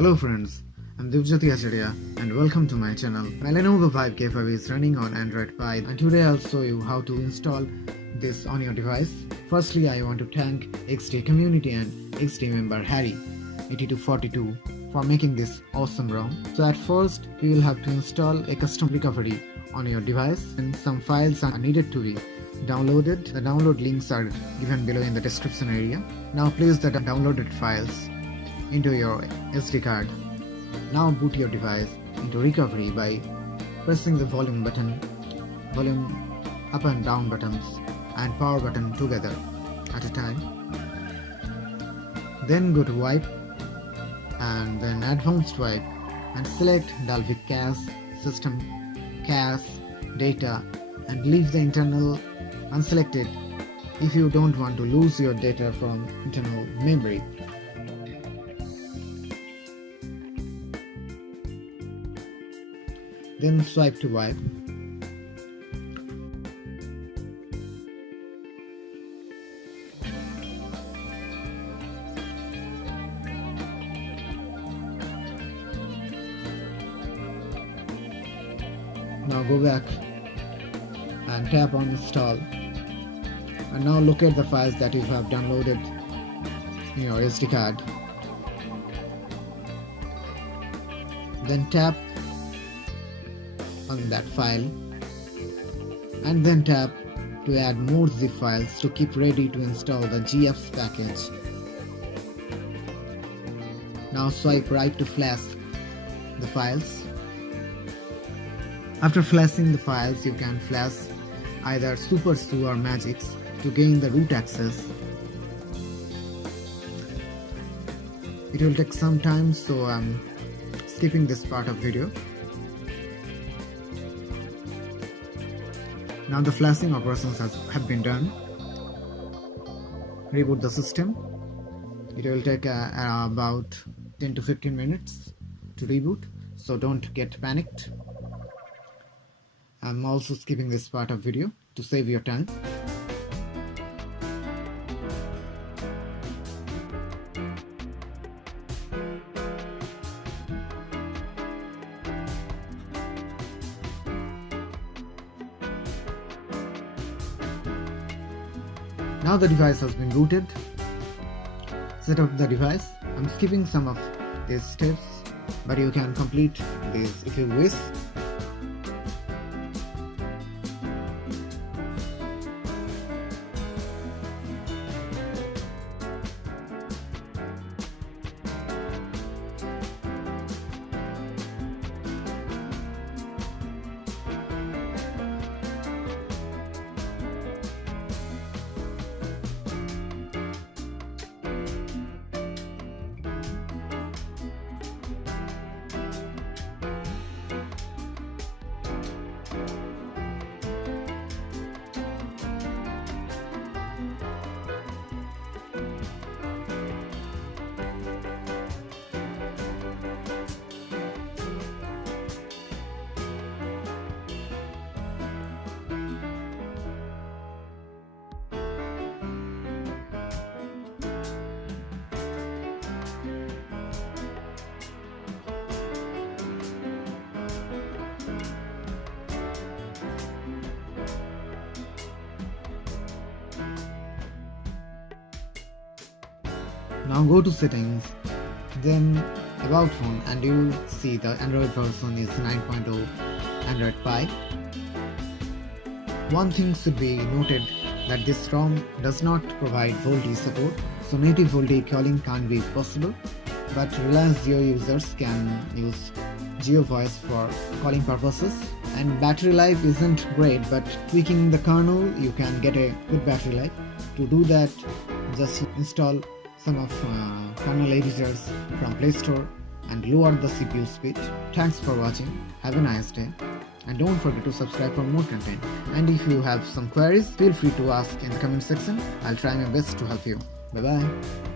Hello friends, I'm Debjyoti Acharyya and welcome to my channel. My Lenovo Vibe K5 is running on Android Pie and today I'll show you how to install this on your device. Firstly, I want to thank XD community and XD member Harry 8242 for making this awesome ROM. So at first, you will have to install a custom recovery on your device and some files are needed to be downloaded. The download links are given below in the description area. Now place the downloaded files into your SD card. Now boot your device into recovery by pressing the volume up and down buttons and power button together at a time. Then go to wipe and then advanced wipe and select Dalvik cache, system cache, data and leave the internal unselected if you don't want to lose your data from internal memory. Then swipe to wipe. Now go back and tap on install. And now look at the files that you have downloaded in your SD card. Then tap on that file and then tap to add more zip files to keep ready to install the GFs package. Now swipe right to flash the files. After flashing the files, you can flash either Super Su or Magix to gain the root access. It will take some time, so I'm skipping this part of video. Now the flashing operations have been done. Reboot the system. It will take about 10 to 15 minutes to reboot, so don't get panicked. I'm also skipping this part of video to save your time. Now the device has been booted. Set up the device. I'm skipping some of these steps, but you can complete these if you wish. Now go to settings, then about phone, and you will see the Android version is 9.0 Android Pie. One thing should be noted that this ROM does not provide VoLTE support, so native VoLTE calling can't be possible, but Reliance Jio users can use Jio Voice for calling purposes. And battery life isn't great, but tweaking the kernel you can get a good battery life. To do that, just install some of kernel editors from Play Store and lower the CPU speed. Thanks for watching. Have a nice day. And don't forget to subscribe for more content. And if you have some queries, feel free to ask in the comment section. I'll try my best to help you. Bye bye.